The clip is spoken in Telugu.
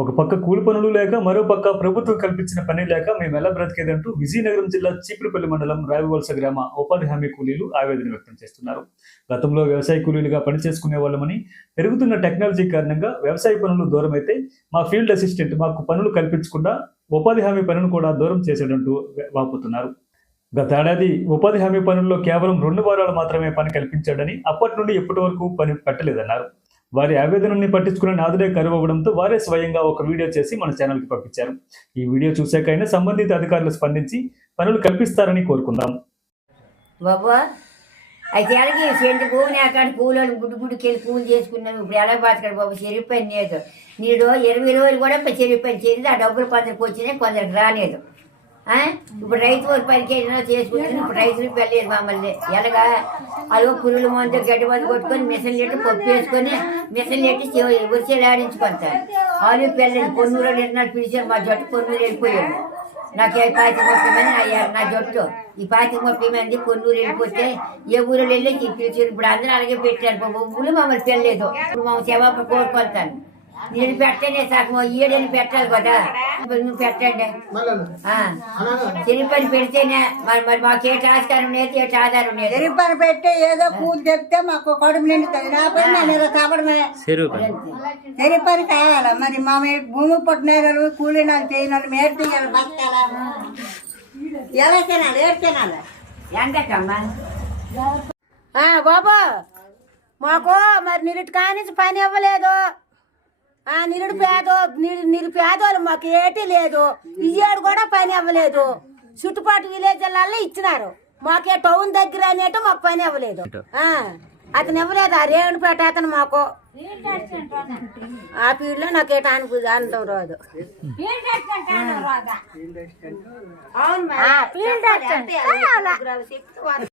ఒక పక్క కూలి పనులు లేక, మరో పక్క ప్రభుత్వం కల్పించిన పని లేక మేమెలా బ్రతికేదంటూ విజయనగరం జిల్లా చీపురుపల్లి మండలం రావివలస గ్రామ ఉపాధి హామీ కూలీలు ఆవేదన వ్యక్తం చేస్తున్నారు. గతంలో వ్యవసాయ కూలీలుగా పనిచేసుకునే వాళ్ళమని, పెరుగుతున్న టెక్నాలజీ కారణంగా వ్యవసాయ పనులు దూరమైతే మా ఫీల్డ్ అసిస్టెంట్ మాకు పనులు కల్పించకుండా ఉపాధి హామీ పనులు కూడా దూరం చేసేటంటూ వాపోతున్నారు. గతేడాది ఉపాధి హామీ పనుల్లో కేవలం 2 వారాలు మాత్రమే పని కల్పించాడని, అప్పటి నుండి ఇప్పటి వరకు పని పెట్టలేదన్నారు. వారి ఆవేదనని పట్టించుకునే నాదుడే కరువవడంతో వారే స్వయంగా ఒక వీడియో చేసి మన ఛానల్కి పంపించారు. ఈ వీడియో చూసాకైనా సంబంధిత అధికారులు స్పందించి పనులు కల్పిస్తారని కోరుకుందాం. బాబా అయితే అలాగే సెంటు భూమి అక్కడ కూలోళ్ళు గుడ్డుకెళ్ళి కూలి చేసుకున్నాను. ఇప్పుడు ఎలా బతకడు బాబు? చెరువు పని లేదు. నీడు 20 రోజులు కూడా చెరువు పని చేసింది. ఆ డబ్బులు కొందరికి వచ్చినాయి, కొందరికి రాలేదు. ఇప్పుడు రైతు వారి పనికి చేసుకుంటుంది. ఇప్పుడు రైతులు పెళ్ళలేదు మమ్మల్ని. ఎలాగా అదో పురుగుల మందు గడ్డి మందు కొట్టుకొని మిషన్ లెట్టి పప్పు వేసుకొని మిషన్ లెట్టి వచ్చేది ఆడించుకుంటారు. వాళ్ళు పెళ్ళలేదు. పొన్నూరు నిన్నాడు పిలిచారు. మా జట్టు పొన్నూరు వెళ్ళిపోయాడు. నాకు 25-30 మంది నా జట్టు. ఈ 25-30 మంది పొన్నూరు వెళ్ళిపోతే ఏ ఊరు వెళ్ళి పిలిచారు. ఇప్పుడు అందరూ అలాగే పెట్టారు. ఊళ్ళు మమ్మల్ని పెళ్ళలేదు. ఇప్పుడు మమ్మల్ని సేవకు కోరుకుంటాను. నేను పెట్టండి సగం ఈడని పెట్టాలి కదా. నువ్వు పెట్టండి. చెరి పని పెడితేనే మరి మాకు ఏటి ఆస్కారం లేదు, ఏటి ఆధారం లేదు. చెరి పని పెట్టి ఏదో కూలి చెప్తే మాకు కడుపు నిండుతుంది. నా పని నేను కాపడమే. చెరి పని కావాలా మరి? మా భూమి పుట్టిన కూలి నాకు చేయనాలి. మేరు తీయాలి, బతకాలా? ఎలా తినాలి? ఏడు తినాలి. ఎంతకమ్మా బాబా మాకు మరి నిరుటి కానించి పని ఇవ్వలేదు. నిరుపేదోళ్ళు మాకు ఏటీ లేదు. విజయాడు కూడా పని ఇవ్వలేదు. చుట్టుపాటు విలేజ్లలో ఇచ్చినారు. మాకే టౌన్ దగ్గర అనేటు మాకు పని ఇవ్వలేదు. అతను ఇవ్వలేదు. ఆ రేణుపేట అతను మాకు ఆ ఫీల్డ్లో నాకు ఏటా ఆనందం రాదు. అవును.